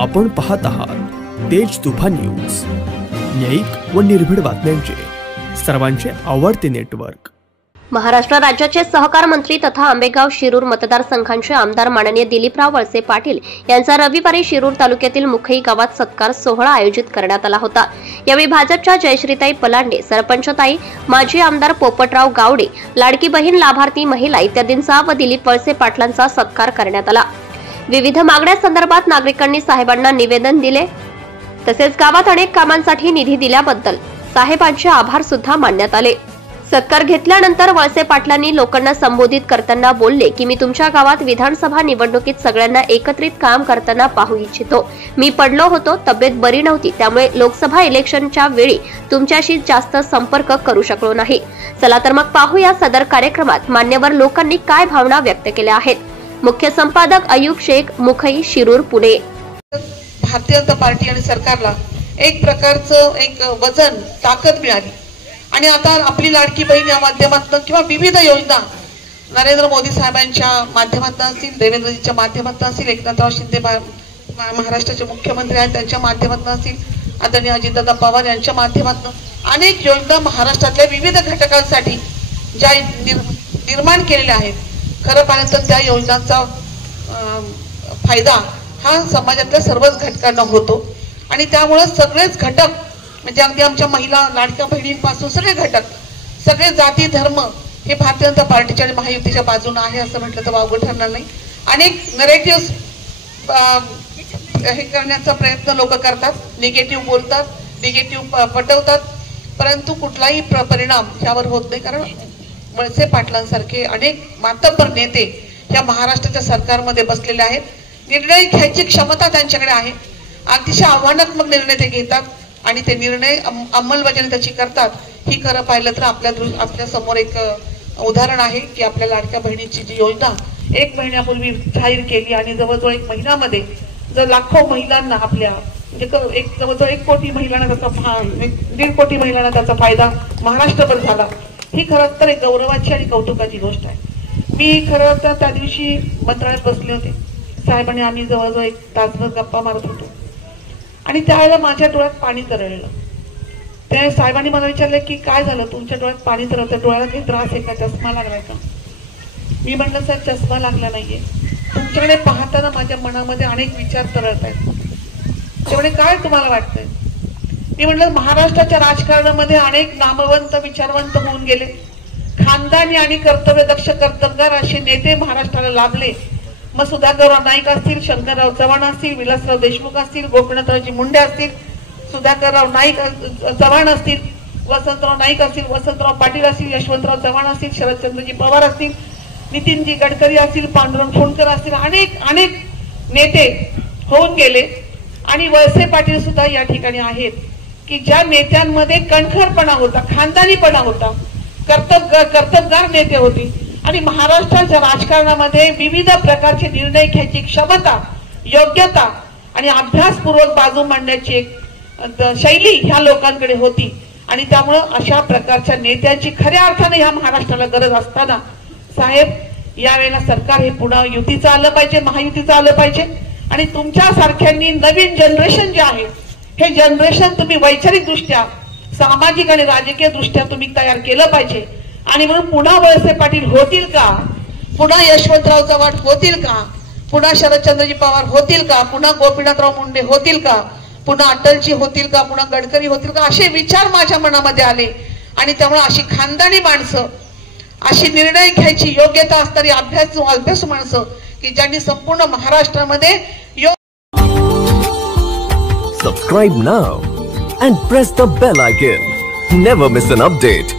आपण पाहत आहात तेज तुफान न्यूज, न्यायिक व निर्भीड बातम्यांचे सर्वांचे आवडते नेटवर्क। महाराष्ट्र राज्याचे सहकार मंत्री तथा आंबेगाव शिरूर मतदारसंघाचे आमदार माननीय दिलीपराव वळसे पाटील यांचा रविवारी शिरूर तालुक्यातील मुखई गावात सत्कार सोहळा आयोजित करण्यात आला होता। यावेळी भाजपच्या जयश्रीताई पलांडे, सरपंचताई, माजी आमदार पोपटराव गावडे, लाडकी बहीण लाभार्थी महिला इत्यादींचा व दिलीप वळसे पाटलांचा सत्कार करण्यात आला। विविध मागण्यांसंदर्भात नागरिकांनी साहेबांना निवेदन दिले, तसेच गावात अनेक कामांसाठी निधी दिल्याबद्दल साहेबांचे आभार सुद्धा मानण्यात आले। सत्कार घेतल्यानंतर वळसे पाटलांनी लोकांना संबोधित करताना बोलले की मी तुमच्या गावात विधानसभा निवडणुकीत सगळ्यांना एकत्रित काम करताना पाहू इच्छितो। मी पडलो होतो, तब्येत बरी नव्हती, त्यामुळे लोकसभा इलेक्शनच्या वेळी तुमच्याशी जास्त संपर्क करू शकलो नाही। चला तर मग पाहूया सदर कार्यक्रमात मान्यवर लोकांनी काय भावना व्यक्त केल्या आहेत। मुख्य संपादक अयूब शेख, मुखई, शिरूर, पुणे। भारतीय जनता पार्टी आणि सरकारला एक प्रकारचं एक वजन, ताकद मिळाली आणि आता आपली लाडकी बहीण या माध्यमातून किंवा विविध योजना नरेंद्र मोदी साहेबांच्या माध्यमातून असतील, देवेंद्रजीच्या माध्यमातून असतील, एकनाथराव शिंदे महाराष्ट्राचे मुख्यमंत्री आहेत त्यांच्या माध्यमातून असतील, आदरणीय अजितदादा पवार यांच्या माध्यमातून अनेक योजना महाराष्ट्रातल्या विविध घटकांसाठी ज्या निर्माण केलेल्या आहेत। खरं पाहिलं तर त्या योजनांचा फायदा हा समाजातल्या सर्वच घटकांना होतो आणि त्यामुळे सगळेच घटक म्हणजे अगदी आमच्या महिला लाडक्या बहिणींपासून सगळे घटक, सगळे जाती धर्म हे भारतीय जनता पार्टीच्या आणि महायुतीच्या बाजूने आहे असं म्हटलं तर वावगं ठरणार नाही। अनेक नरेटिव्ह हे करण्याचा प्रयत्न लोक करतात, निगेटिव्ह बोलतात, निगेटिव्ह पटवतात, परंतु कुठलाही परिणाम यावर होत नाही, कारण वळसे पाटलांसारखे अनेक मातब्बर नेते या महाराष्ट्राच्या सरकारमध्ये बसलेले आहेत। निर्णय घ्यायची क्षमता त्यांच्याकडे आहे, अतिशय आव्हानात्मक निर्णय ते घेतात आणि ते निर्णय अंमलबजावणी त्याची करतात। ही खरं पाहिलं तर आपल्या समोर एक उदाहरण आहे की आपल्या लाडक्या बहिणीची जी योजना 1 महिन्यापूर्वी जाहीर केली आणि जवळजवळ 1 महिन्यामध्ये जर लाखो महिलांना आपल्या म्हणजे जवळजवळ 1 कोटी महिलांना त्याचा 1.5 कोटी महिलांना त्याचा फायदा महाराष्ट्रभर झाला, ही खरं तर एक गौरवाची आणि कौतुकाची गोष्ट आहे। मी खरं तर त्या दिवशी मंत्रालयात बसले होते, साहेबांनी आम्ही जवळजवळ 1 तासभर गप्पा मारत होतो आणि त्यावेळेला माझ्या डोळ्यात पाणी तरळलं। त्या साहेबांनी मला विचारलं की काय झालं, तुमच्या डोळ्यात पाणी तरळतं, डोळ्याला काही त्रास आहे का, चष्मा लागलाय का? मी म्हटलं सर चष्मा लागला नाहीये, तुमच्याकडे पाहताना माझ्या मनामध्ये अनेक विचार तरळत आहेत, त्यामुळे काय तुम्हाला वाटतंय? मी म्हटलं महाराष्ट्राच्या राजकारणामध्ये अनेक नामवंत विचारवंत होऊन गेले, खानदानी आणि कर्तव्यदक्ष कर्तबगार असे नेते महाराष्ट्राला लाभले। मग सुधाकरराव नाईक असतील, शंकरराव चव्हाण असतील, विलासराव देशमुख असतील, गोपीनाथरावजी मुंडे असतील, सुधाकरराव नाईक चव्हाण असतील, वसंतराव नाईक असतील, वसंतराव पाटील असतील, यशवंतराव चव्हाण असतील, शरदचंद्रजी पवार असतील, नितीनजी गडकरी असतील, पांडुरंग फुंडकर असतील, अनेक नेते होऊन गेले आणि वळसे पाटील सुद्धा या ठिकाणी आहेत की ज्या नेत्यांमध्ये कणखरपणा होता, खानदानीपणा होता, कर्तबगार नेते होते आणि महाराष्ट्राच्या राजकारणामध्ये विविध प्रकारचे निर्णय घ्यायची क्षमता, योग्यता आणि अभ्यासपूर्वक बाजू मांडण्याची एक शैली ह्या लोकांकडे होती आणि त्यामुळे अशा प्रकारच्या नेत्यांची खऱ्या अर्थाने ह्या महाराष्ट्राला गरज असताना साहेब यावेळेला सरकार हे पुन्हा युतीचं आलं पाहिजे, महायुतीचं आलं पाहिजे आणि तुमच्या सारख्यांनी नवीन जनरेशन जे आहे हे जनरेशन तुम्ही वैचारिक दृष्ट्या, सामाजिक आणि राजकीय दृष्ट्या तुम्ही तयार केलं पाहिजे आणि म्हणून पुन्हा वळसे पाटील होतील का, पुन्हा यशवंतराव चव्हाण होतील का, पुन्हा शरदचंद्रजी पवार होतील का, पुन्हा गोपीनाथराव मुंडे होतील का, पुन्हा अटलजी होतील का, पुन्हा गडकरी होतील का, असे विचार माझ्या मनामध्ये आले आणि त्यामुळे अशी खानदानी माणसं, अशी निर्णय घ्यायची योग्यता असणारी अभ्यासू माणसं की ज्यांनी संपूर्ण महाराष्ट्रामध्ये Subscribe now and press the bell icon. Never miss an update.